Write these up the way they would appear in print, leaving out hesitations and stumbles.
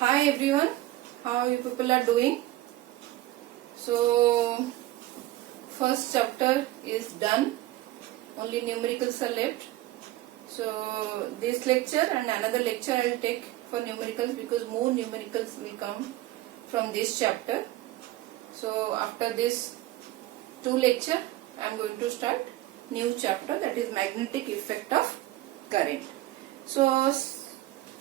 Hi everyone, how you people are doing? So first chapter is done, only numericals are left. So this lecture and another lecture I will take for numericals because more numericals will come from this chapter. So after this two lecture I am going to start new chapter, that is magnetic effect of current. So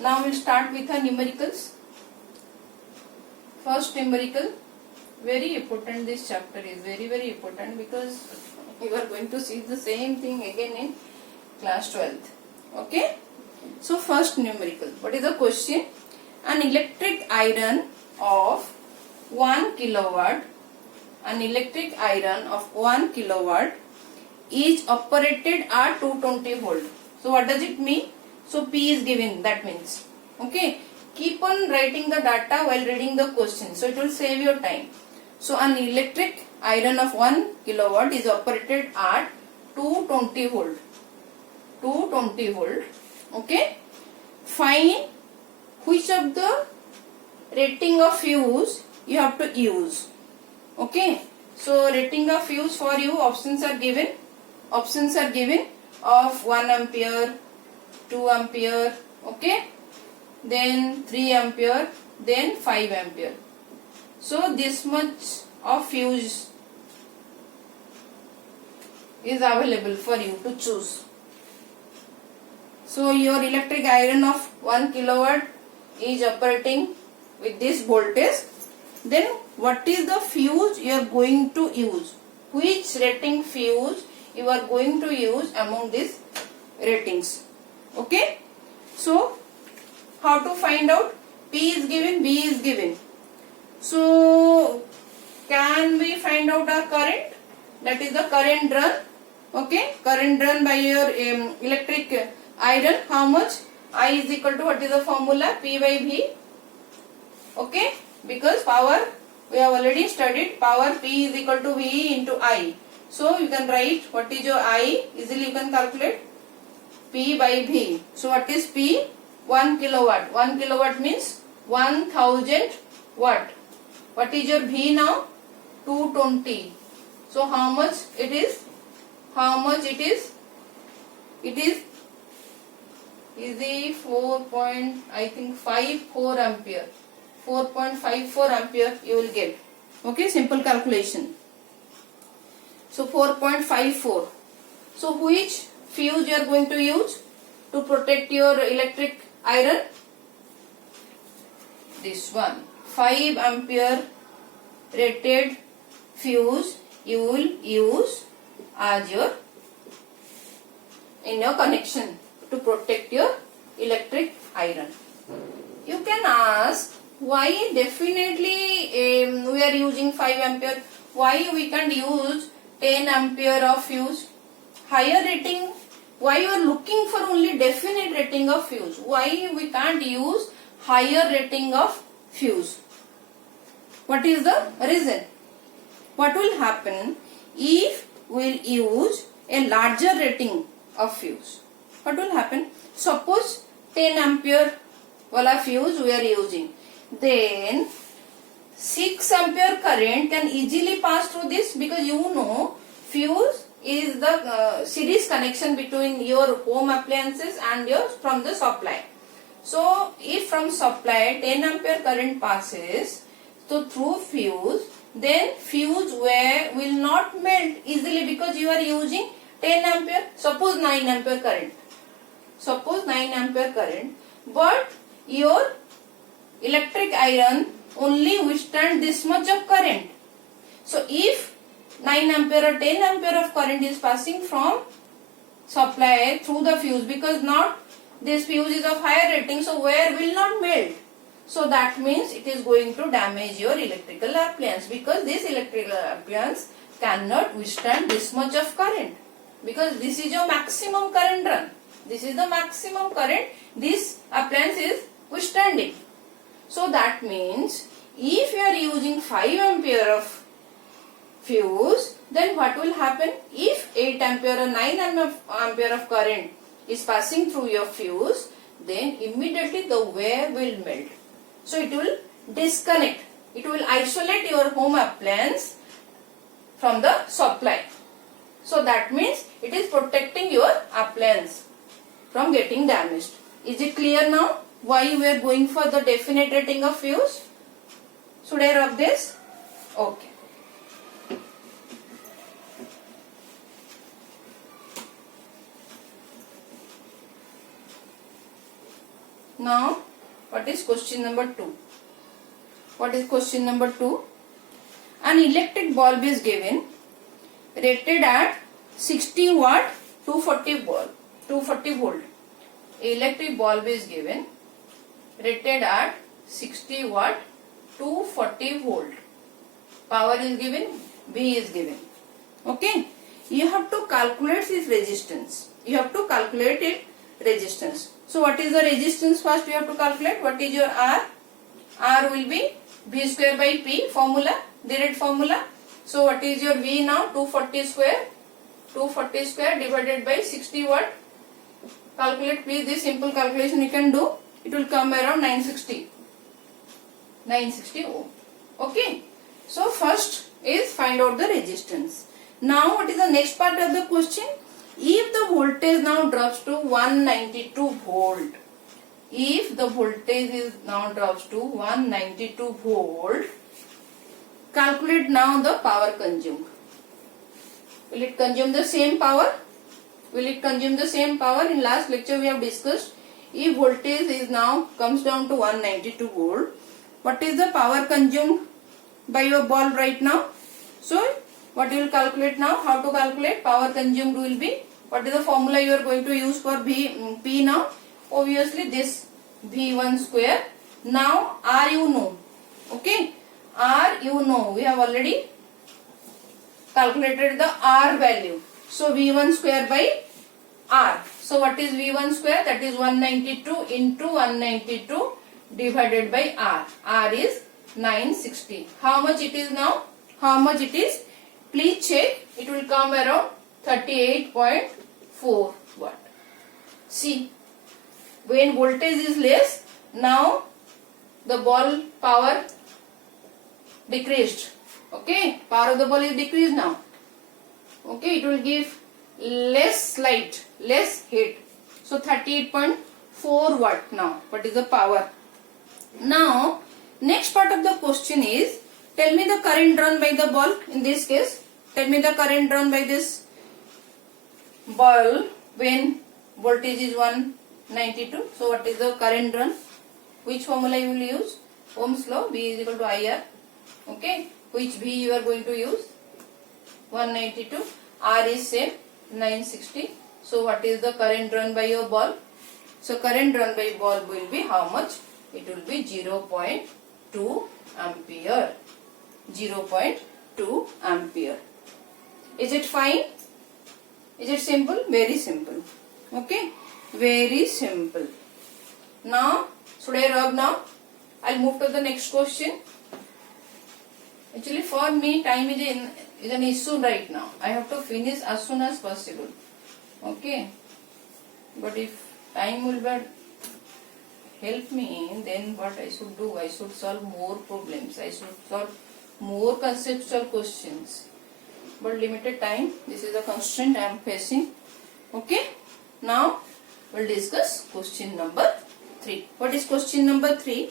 now we will start with the numericals. First numerical, very important. This chapter is very important because you are going to see the same thing again in class 12th. Okay. So first numerical, what is the question? An electric iron of 1 kilowatt, is operated at 220 volt. So what does it mean? So P is given, that means. Okay. Keep on writing the data while reading the question, so it will save your time. So an electric iron of 1 kilowatt is operated at 220 volt. 220 volt. Okay. Find which of the rating of fuse you have to use. Okay. So rating of fuse for you, options are given. Options are given of 1 ampere, 2 ampere. Okay. Then 3 ampere, then 5 ampere. So this much of fuse is available for you to choose. So your electric iron of 1 kilowatt is operating with this voltage. Then what is the fuse you are going to use? Which rating fuse you are going to use among these ratings? Okay. So how to find out? P is given, B is given. So can we find out our current? That is the current run. Okay, current run by your electric iron. How much? I is equal to, what is the formula? P by V. Okay, because power we have already studied. Power P is equal to V into I. So you can write what is your I. Easily you can calculate P by V. So what is P? 1 kilowatt. 1 kilowatt means 1000 watt. What is your V now? 220. So how much it is? How much it is? It is the 4.54 ampere. 4.54 ampere you will get. Okay, simple calculation. So 4.54. So which fuse you are going to use to protect your electric iron? This one. 5 ampere rated fuse you will use as your in your connection to protect your electric iron. You can ask why definitely we are using 5 ampere. Why we can't use 10 ampere of fuse? Higher rating. Why you are looking for only definite rating of fuse? Why we can't use higher rating of fuse? What is the reason? What will happen if we will use a larger rating of fuse? What will happen? Suppose 10 ampere wala fuse we are using. Then 6 ampere current can easily pass through this, because you know fuse is the series connection between your home appliances and your from the supply. So if from supply 10 ampere current passes so through fuse, then fuse will not melt easily because you are using 10 ampere. Suppose 9 ampere current. Suppose 9 ampere current, but your electric iron only withstand this much of current. So if 9 ampere or 10 ampere of current is passing from supply through the fuse, because not this fuse is of higher rating, so wire will not melt. So that means it is going to damage your electrical appliance, because this electrical appliance cannot withstand this much of current, because this is your maximum current run. This is the maximum current this appliance is withstanding. So that means if you are using 5 ampere of fuse, then what will happen? If 8 ampere or 9 ampere of current is passing through your fuse, then immediately the wire will melt. So it will disconnect. It will isolate your home appliance from the supply. So that means it is protecting your appliance from getting damaged. Is it clear now why we are going for the definite rating of fuse? Should I rub this? Okay. Now, what is question number 2? What is question number 2? An electric bulb is given, rated at 60 watt, 240 volt. Electric bulb is given, rated at 60 watt, 240 volt. Power is given, V is given. Okay. You have to calculate this resistance. You have to calculate it resistance. So what is the resistance first you have to calculate? What is your R? R will be V square by P formula, direct formula. So what is your V now? 240 square. 240 square divided by 60 watt. Calculate please, this simple calculation you can do. It will come around 960. 960 ohm. Okay. So first is find out the resistance. Now what is the next part of the question? If the voltage now drops to 192 volt, if the voltage is now drops to 192 volt, calculate now the power consumed. Will it consume the same power? Will it consume the same power? In last lecture we have discussed, if voltage is now comes down to 192 volt, what is the power consumed by your bulb right now? So what you will calculate now? How to calculate? Power consumed will be, what is the formula you are going to use for P now? Obviously this V1 square. Now R you know. Okay. R you know. We have already calculated the R value. So V1 square by R. So what is V1 square? That is 192 into 192 divided by R. R is 960. How much it is now? How much it is? Please check. It will come around 38.4 watt. See, when voltage is less, now the bulb power decreased. Okay, power of the bulb is decreased now. Okay, it will give less light, less heat. So 38.4 watt now. What is the power? Now, next part of the question is, tell me the current run by the bulb. In this case, tell me the current run by this bulb when voltage is 192. So what is the current run? Which formula you will use? Ohm's law, V is equal to IR. Okay. Which V you are going to use? 192. R is same, 960. So what is the current run by your bulb? So current run by bulb will be how much? It will be 0.2 ampere. 0.2 ampere. Is it fine? Is it simple? Very simple. Okay. Very simple. Now, should I rub now? I'll move to the next question. Actually for me time is an issue right now. I have to finish as soon as possible. Okay. But if time will help me, then what I should do? I should solve more problems. I should solve more conceptual questions. But limited time, this is the constraint I am facing. Okay. Now we'll discuss question number 3. What is question number 3?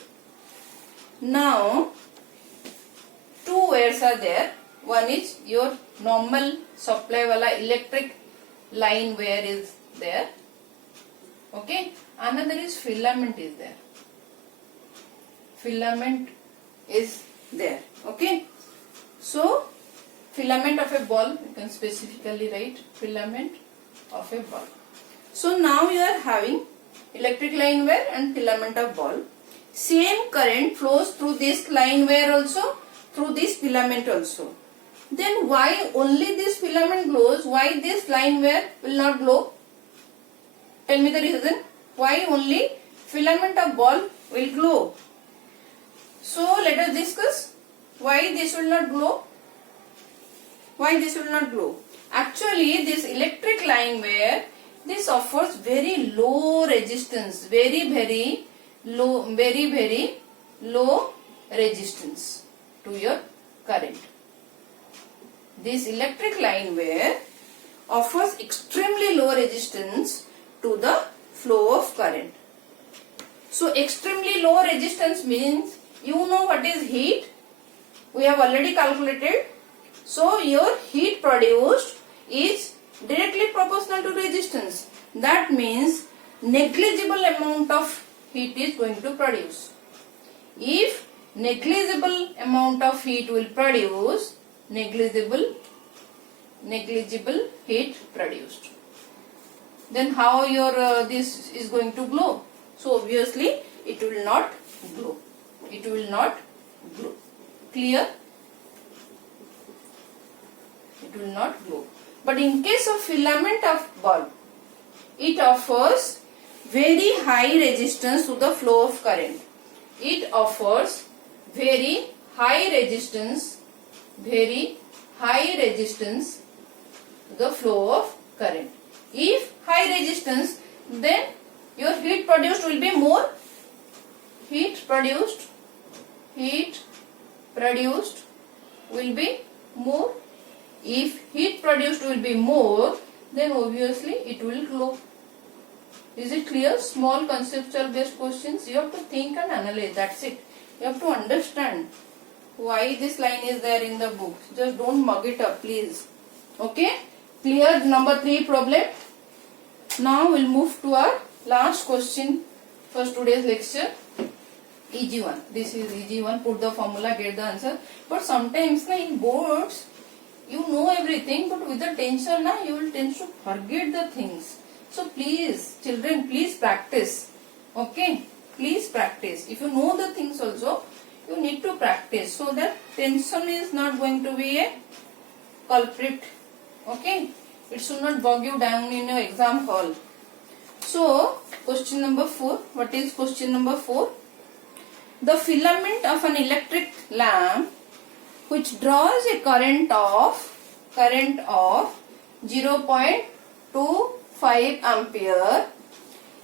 Now two wires are there. One is your normal supply wala electric line wire is there. Okay. Another is filament is there. Filament is there. Okay. So filament of a bulb, you can specifically write filament of a bulb. So now you are having electric line wire and filament of bulb. Same current flows through this line wire also, through this filament also. Then why only this filament glows? Why this line wire will not glow? Tell me the reason. Why only filament of bulb will glow? So let us discuss why this will not glow. Why this will not glow? Actually this electric line wire, this offers very low resistance, very low, very low resistance to your current. This electric line wire offers extremely low resistance to the flow of current. So extremely low resistance means, you know what is heat? We have already calculated. So your heat produced is directly proportional to resistance. That means negligible amount of heat is going to produce. If negligible amount of heat will produce, negligible heat produced, then how your this is going to glow? So obviously it will not glow. It will not glow. Clear? It will not glow. But in case of filament of bulb, it offers very high resistance to the flow of current. It offers very high resistance to the flow of current. If high resistance, then your heat produced will be more. Heat produced will be more. If heat produced will be more, then obviously it will glow. Is it clear? Small conceptual based questions. You have to think and analyze. That's it. You have to understand why this line is there in the book. Just don't mug it up, please. Okay? Clear number 3 problem. Now we'll move to our last question for today's lecture. Easy one. This is easy one. Put the formula, get the answer. But sometimes in boards, you know everything, but with the tension, you will tend to forget the things. So please, children, please practice. Okay? Please practice. If you know the things also, you need to practice so that tension is not going to be a culprit. Okay? It should not bog you down in your exam hall. So, question number 4. What is question number 4? The filament of an electric lamp which draws a current of 0.25 ampere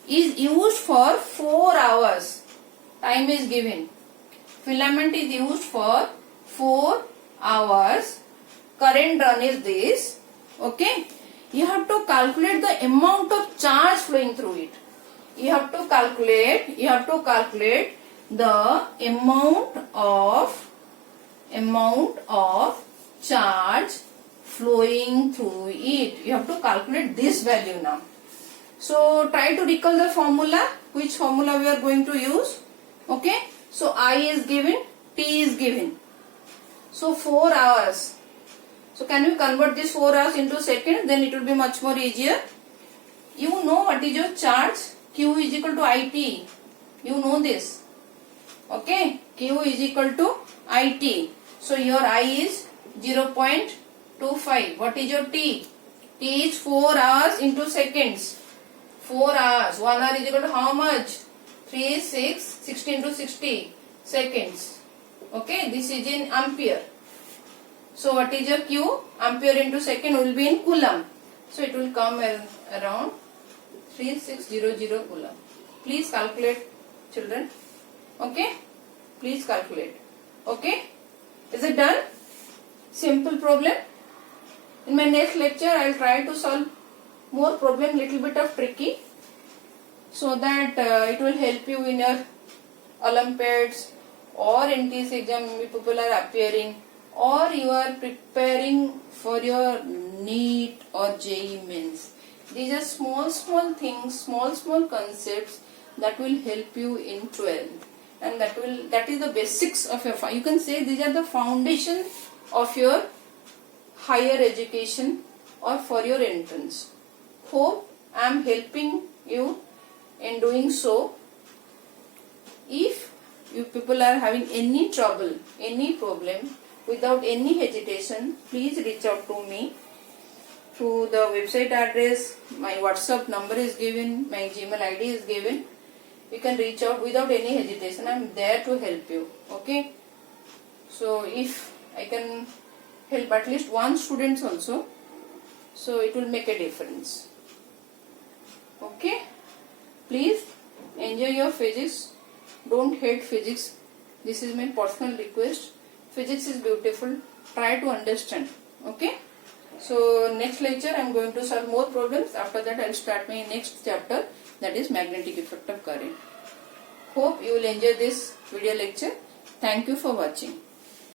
is used for 4 hours. Time is given. Filament is used for 4 hours. Current run is this. Okay. You have to calculate the amount of charge flowing through it. You have to calculate the amount of charge flowing through it. You have to calculate this value now. So try to recall the formula. Which formula we are going to use? Okay. So I is given, T is given. So 4 hours. So can you convert this 4 hours into seconds? Then it will be much more easier. You know what is your charge? Q is equal to IT. You know this. Okay. Q is equal to IT. So your I is 0.25. What is your T? T is 4 hours into seconds. 4 hours. 1 hour is equal to how much? 3, 6, 60 into 60 seconds. Okay. This is in ampere. So what is your Q? Ampere into second will be in coulomb. So it will come around 3600 coulomb. Please calculate, children. Okay? Please calculate. Okay? Is it done? Simple problem. In my next lecture, I will try to solve more problem, little bit of tricky, so that it will help you in your Olympiads or NTS exam. People are appearing, or you are preparing for your NEET or JEE Mains. These are small things, small concepts that will help you in 12th, and that is the basics of your, you can say these are the foundation of your higher education or for your entrance. Hope I am helping you in doing so. If you people are having any trouble, any problem, without any hesitation, please reach out to me through the website address. My WhatsApp number is given, my Gmail ID is given. You can reach out without any hesitation. I am there to help you. Okay. So if I can help at least one student also, so it will make a difference. Okay. Please enjoy your physics. Don't hate physics. This is my personal request. Physics is beautiful. Try to understand. Okay. So next lecture I am going to solve more problems. After that I will start my next chapter, that is magnetic effect of current. Hope you will enjoy this video lecture. Thank you for watching.